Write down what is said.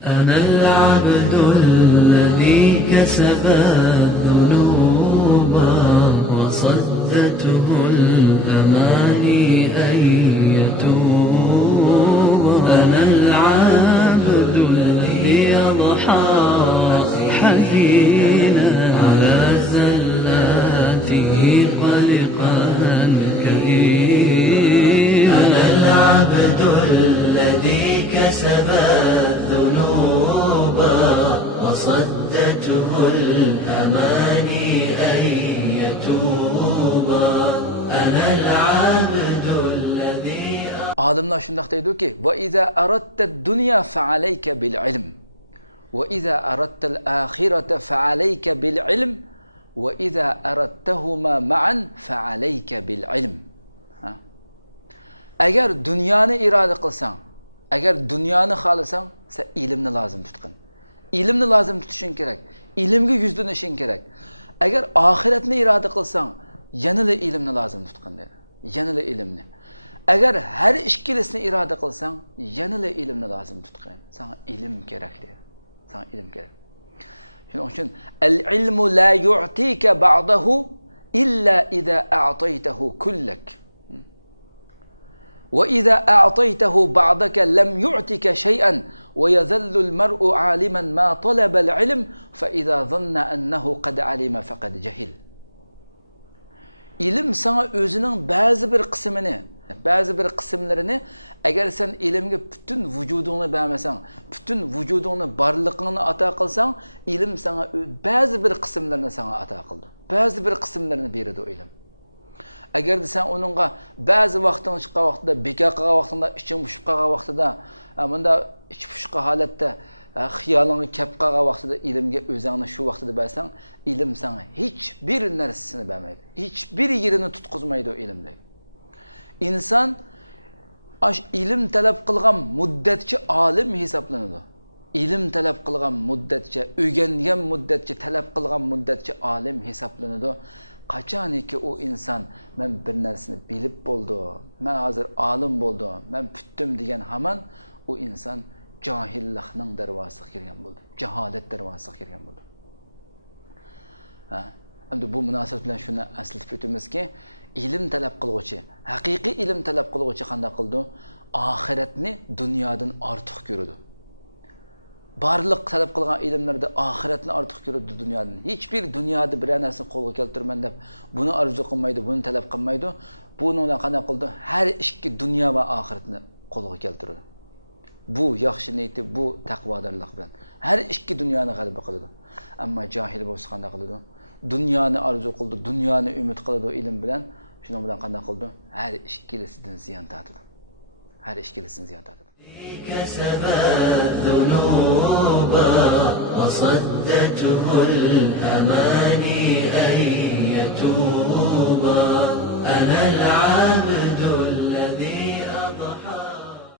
أنا العبد الذي كسب الذنوب وصدته الأماني أن يتوب. أنا العبد الذي أضحى حزينا على زلاته قلقا كئيبا. أنا العبد الذي كسب الذنوب وصدته الأماني أن يتوب. أنا العبد الذي Adamlar şundaq deydi ki: "Ve iza arattad dunya fa'alayka bil ilm. Ve iza arattal ahirete fa'alayka bil ilm. Ve iza arattahuma ma'an fa'alayka bil ilm." Agar dunyoni iroda qilsang, agar dunyoni xohlasang, sen ilmni lozim tutqin. Ilmni lozim tutishing kerak. Ilmga yuzlanishing kerak. Agar oxiratni iroda qilsang, yanada ilmni lozim tutqin dedi. Yanada ilmni. Agar har ikkilisini iroda qilsang, yanada ilmni lozim tutqin. Sana ilm kerak dedi. Sana ilm kerak. Shuning uchun al-ilmu la yu'tika ba'dahu illa iza a'taytahu kullak. وإذا أعطيته بعضك لم يعطك شيئا ويظل المرء عالما ما طلب العلم فإذا ظن أنه قد علم فقد جهل. İlim sana özünün bazı bir kısımlarını eğer sen ilimge bütün vücudunu vermesen, bütün vücudunu barlığını ata kılsan, ilim sana bazı bir kısımlarını sana ata kıldı. Bazı bir kısımlarını berdi o ilim. Agar sen onunğa bazı vaqtdan chiqqan vaqtida, beka qilgan vaqtida, iching pushib qolgan vaqtida, bunda ich pushqa holatda xiyolingga kelib qolgan vaqtida ilmga o'zingni shu vaqtida bersang, ilm sana hech bir narsasini bermaydi. Hech bir yerini tutqizmaydi o ilmda. İnsan ilm talab qilgan muddatcha olim hisoblanadi. İlim talab qilgan muddatcha, o'rgangan muddatcha, talab qilgan muddatcha olim hisoblanadi. Qachoniki o inson men bir narsani bilib bo'ldi, men hozir olim bo'ldim, men putdim degan hamon o inson johillikning darvozasiga kirgan bo'ldi. Jaholat darvozasiga kirgan bo'ldi. Endi bu munosabat bilan shuni eslatib o'tamizki, ilm talab qiluvchi, haqiqiy ilm talab qiluvchi qanday qildi? Oxiratni dunyodan ortiq ko'rdi. Barliq talab qilgan ilmlarda oxiratni ortiq ko'rdi dunyodan. Hech bir dunyoda bir narsani qo'lga keltirman deb buni arzu qilmaydi, buni talab qilmaydi. Buni qanday qildi? Har ikki dunyo va oxiratni qo'lga keltirdi. Bu yaxshi niyati, bu taqvodorlik bilan har ikki dunyoni g'alaba qiladi. Ammo jahil bo'lsa qanday qiladi? Dunyoni arzu qildi, dunyoni umid qiladi ilm bilan. Shuning bilan qanday qildi? Har ikkilisidan ziyon tortadi. Har ikkilisidan ziyon tortadi. كسب الذنوب وصدته الأماني أن يتوب. أنا العبد الذي